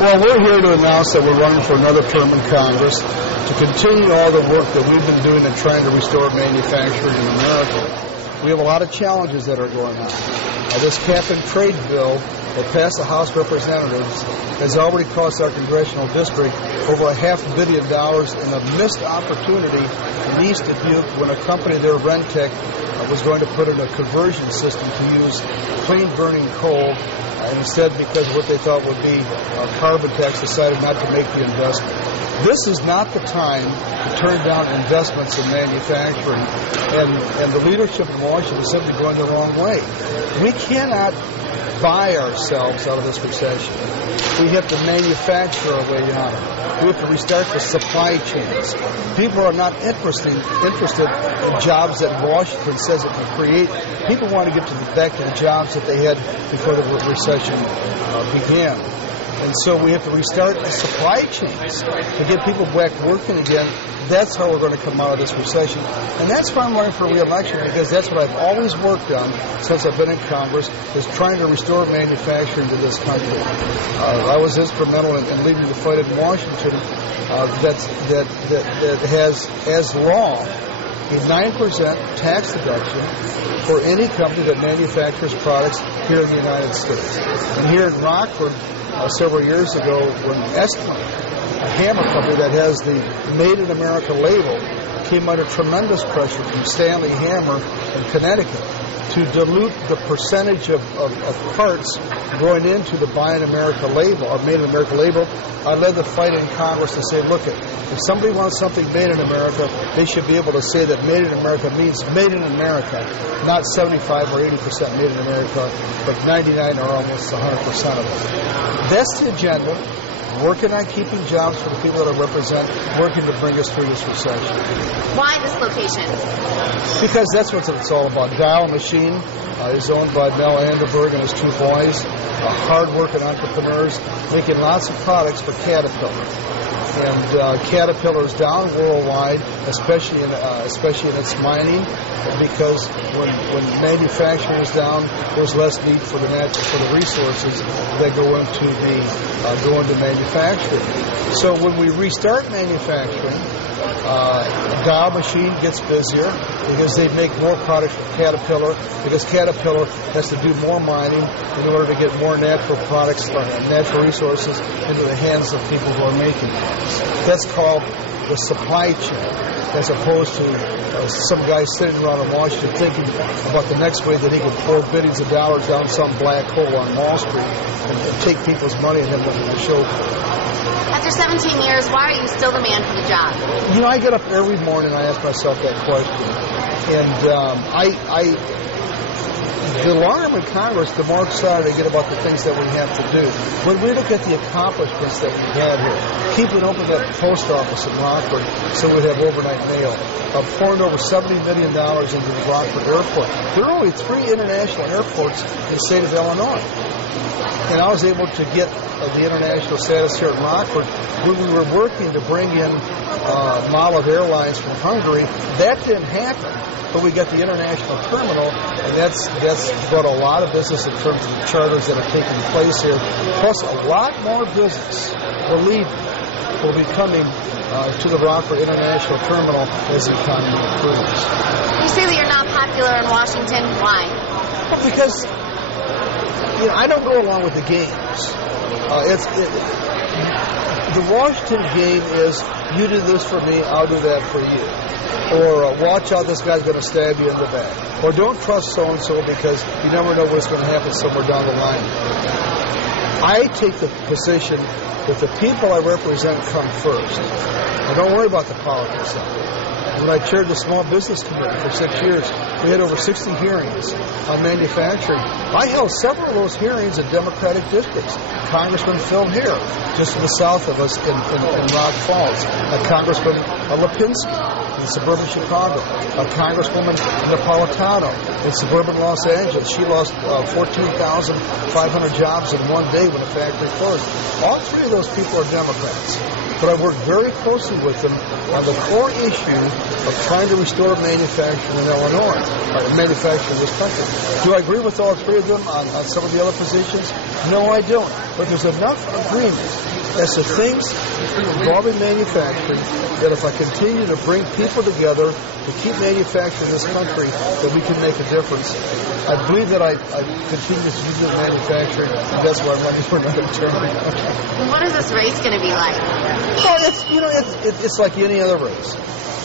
Well, we're here to announce that we're running for another term in Congress to continue all the work that we've been doing in trying to restore manufacturing in America. We have a lot of challenges that are going on. This cap-and-trade bill that passed the House of Representatives has already cost our congressional district over $500 million in a missed opportunity in East Dubuque when a company there, Rentec, was going to put in a conversion system to use clean-burning coal. Instead, because of what they thought would be a carbon tax, decided not to make the investment. This is not the time to turn down investments in manufacturing, and the leadership in Washington is simply going the wrong way. We cannot buy ourselves out of this recession. We have to manufacture our way out of it. We have to restart the supply chains. People are not interested in jobs that Washington says it can create. People want to get back to the jobs that they had before the recession began. And so we have to restart the supply chains to get people back working again. That's how we're going to come out of this recession. And that's why I'm running for re-election, because that's what I've always worked on since I've been in Congress, is trying to restore manufacturing to this country. I was instrumental in leading the fight in Washington that has as law a 9% tax deduction for any company that manufactures products here in the United States. And here in Rockford, several years ago, when Estima, a hammer company that has the Made in America label, came under tremendous pressure from Stanley Hammer in Connecticut to dilute the percentage of parts going into the Buy in America label, or Made in America label. I led the fight in Congress to say, look, if somebody wants something made in America, they should be able to say that Made in America means made in America, not 75 or 80% made in America, but 99 or almost 100% of it. That's the agenda. Working on keeping jobs for the people that I represent, working to bring us through this recession. Why this location? Because that's what it's all about. Dial Machine is owned by Mel Anderberg and his two boys, hard-working entrepreneurs, making lots of products for Caterpillar. And Caterpillar is down worldwide, especially in its mining, because when manufacturing is down, there's less need for the resources that go into manufacturing. So when we restart manufacturing, Dial Machine gets busier because they make more products for Caterpillar, because Caterpillar has to do more mining in order to get more natural products, natural resources into the hands of people who are making them. That's called the supply chain, as opposed to some guy sitting around in Washington thinking about the next way that he can pour billions of dollars down some black hole on Wall Street and take people's money and have nothing to show for it. After 17 years, why are you still the man for the job? You know, I get up every morning and I ask myself that question. And the longer I'm in Congress, the more excited I get about the things that we have to do. When we look at the accomplishments that we've had here, keeping open that post office in Rockford so we have overnight mail, pouring over $70 million into the Rockford Airport. There are only 3 international airports in the state of Illinois. And I was able to get the international status here at Rockford. When we were working to bring in Malav Airlines from Hungary, that didn't happen. But we got the international terminal, and that's brought a lot of business in terms of the charters that are taking place here. Plus, a lot more business will be coming to the Rockford International Terminal as the economy improves. You say that you're not popular in Washington. Why? Well, because I don't go along with the games. The Washington game is, you do this for me, I'll do that for you. Or watch out, this guy's going to stab you in the back. Or don't trust so-and-so because you never know what's going to happen somewhere down the line. I take the position that the people I represent come first. I don't worry about the politics of it. When I chaired the Small Business Committee for 6 years, we had over 60 hearings on manufacturing. I held several of those hearings in Democratic districts. Congressman Phil here, just to the south of us in Rock Falls. Congressman Lipinski in suburban Chicago. Congresswoman Napolitano in suburban Los Angeles. She lost 14,500 jobs in one day when the factory closed. All 3 of those people are Democrats. But I worked very closely with them on the core issue of trying to restore manufacturing in Illinois, or manufacturing in this country. Do I agree with all 3 of them on some of the other positions? No, I don't. But there's enough agreement as to things involving manufacturing that if I continue to bring people together to keep manufacturing in this country, that we can make a difference. I believe that I continue to do good manufacturing, and that's why I'm running for another term. What is this race going to be like? Well, it's like any other race.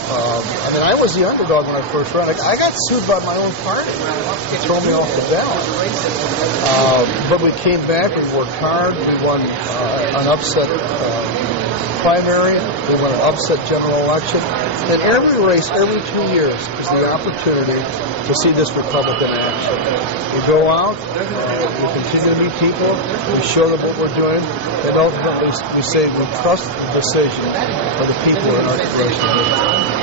I was the underdog when I first ran. I got sued by my own party to throw me off the ballot. But we came back, we worked hard, we won an upset primary, we won an upset general election. And every race, every 2 years, is the opportunity to see this Republican action. We go out, we continue to meet people, we show them what we're doing, and ultimately we say we trust the decision of the people in our congressional.